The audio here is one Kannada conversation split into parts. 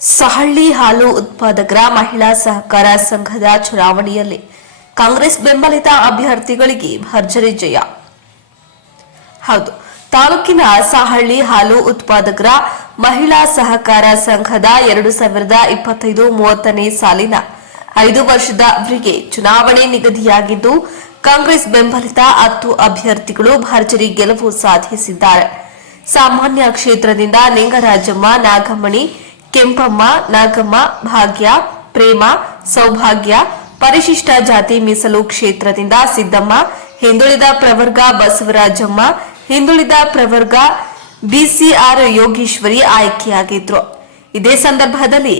ಸಹಳ್ಳಿ ಹಾಲು ಉತ್ಪಾದಕರ ಮಹಿಳಾ ಸಹಕಾರ ಸಂಘದ ಚುನಾವಣೆಯಲ್ಲಿ ಕಾಂಗ್ರೆಸ್ ಬೆಂಬಲಿತ ಅಭ್ಯರ್ಥಿಗಳಿಗೆ ಭರ್ಜರಿ ಜಯ. ಹೌದು, ತಾಲೂಕಿನ ಸಹಳ್ಳಿ ಹಾಲು ಉತ್ಪಾದಕರ ಮಹಿಳಾ ಸಹಕಾರ ಸಂಘದ ಎರಡು ಸಾವಿರದ ಇಪ್ಪತ್ತೈದು ಮೂವತ್ತನೇ ಸಾಲಿನ ಐದು ವರ್ಷದ ಅವರಿಗೆ ಚುನಾವಣೆ ನಿಗದಿಯಾಗಿದ್ದು, ಕಾಂಗ್ರೆಸ್ ಬೆಂಬಲಿತ ಹತ್ತು ಅಭ್ಯರ್ಥಿಗಳು ಭರ್ಜರಿ ಗೆಲುವು ಸಾಧಿಸಿದ್ದಾರೆ. ಸಾಮಾನ್ಯ ಕ್ಷೇತ್ರದಿಂದ ನಿಂಗರಾಜಮ್ಮ ನಾಗಮಣಿ ಕೆಂಪಮ್ಮ, ನಾಗಮ್ಮ, ಭಾಗ್ಯ, ಪ್ರೇಮ, ಸೌಭಾಗ್ಯ, ಪರಿಶಿಷ್ಟ ಜಾತಿ ಮೀಸಲು ಕ್ಷೇತ್ರದಿಂದ ಸಿದ್ದಮ್ಮ, ಹಿಂದುಳಿದ ಪ್ರವರ್ಗ ಬಸವರಾಜಮ್ಮ, ಹಿಂದುಳಿದ ಪ್ರವರ್ಗ ಬಿಸಿಆರ್ ಯೋಗೀಶ್ವರಿ ಆಯ್ಕೆಯಾಗಿದ್ರು. ಇದೇ ಸಂದರ್ಭದಲ್ಲಿ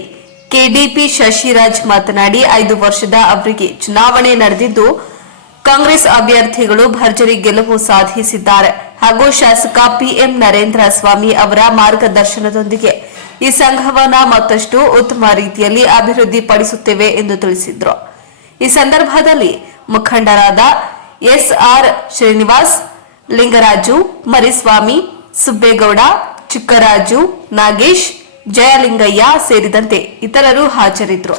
ಕೆಡಿಪಿ ಶಶಿರಾಜ್ ಮಾತನಾಡಿ, ಐದು ವರ್ಷದ ಅವರಿಗೆ ಚುನಾವಣೆ ನಡೆದಿದ್ದು, ಕಾಂಗ್ರೆಸ್ ಅಭ್ಯರ್ಥಿಗಳು ಭರ್ಜರಿ ಗೆಲುವು ಸಾಧಿಸಿದ್ದಾರೆ. ಹಾಗೂ ಶಾಸಕ ಪಿಎಂ ನರೇಂದ್ರ ಸ್ವಾಮಿ ಅವರ ಮಾರ್ಗದರ್ಶನದೊಂದಿಗೆ ಈ ಸಂಘವನ್ನ ಮತ್ತಷ್ಟು ಉತ್ತಮ ರೀತಿಯಲ್ಲಿ ಅಭಿವೃದ್ಧಿಪಡಿಸುತ್ತೇವೆ ಎಂದು ತಿಳಿಸಿದ್ರು. ಈ ಸಂದರ್ಭದಲ್ಲಿ ಮುಖಂಡರಾದ ಎಸ್ಆರ್ ಶ್ರೀನಿವಾಸ್, ಲಿಂಗರಾಜು, ಮರಿಸ್ವಾಮಿ, ಸುಬ್ಬೇಗೌಡ, ಚಿಕ್ಕರಾಜು, ನಾಗೇಶ್, ಜಯಲಿಂಗಯ್ಯ ಸೇರಿದಂತೆ ಇತರರು ಹಾಜರಿದ್ದರು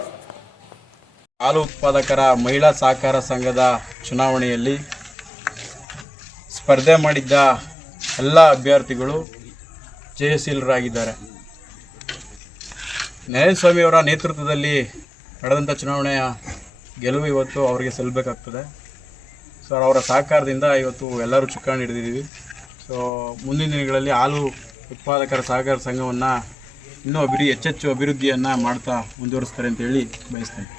ಹಾಲು ಉತ್ಪಾದಕರ ಮಹಿಳಾ ಸಹಕಾರ ಸಂಘದ ಚುನಾವಣೆಯಲ್ಲಿ ಸ್ಪರ್ಧೆ ಮಾಡಿದ್ದ ಎಲ್ಲ ಅಭ್ಯರ್ಥಿಗಳು ಜಯಶೀಲರಾಗಿದ್ದಾರೆ. ನರೇಂದ್ರಸ್ವಾಮಿಯವರ ನೇತೃತ್ವದಲ್ಲಿ ನಡೆದಂಥ ಚುನಾವಣೆಯ ಗೆಲುವು ಇವತ್ತು ಅವರಿಗೆ ಸಲ್ಲಬೇಕಾಗ್ತದೆ. ಸೊ ಅವರ ಸಹಕಾರದಿಂದ ಇವತ್ತು ಎಲ್ಲರೂ ಚುಕ್ಕಾಣಿ ಹಿಡಿದಿದ್ದೀವಿ. ಸೊ ಮುಂದಿನ ದಿನಗಳಲ್ಲಿ ಹಾಲು ಉತ್ಪಾದಕರ ಸಹಕಾರ ಸಂಘವನ್ನು ಇನ್ನೂ ಅಭಿವೃದ್ಧಿ ಹೆಚ್ಚೆಚ್ಚು ಅಭಿವೃದ್ಧಿಯನ್ನು ಮಾಡ್ತಾ ಮುಂದುವರಿಸ್ತಾರೆ ಅಂತೇಳಿ ಬಯಸ್ತೇನೆ.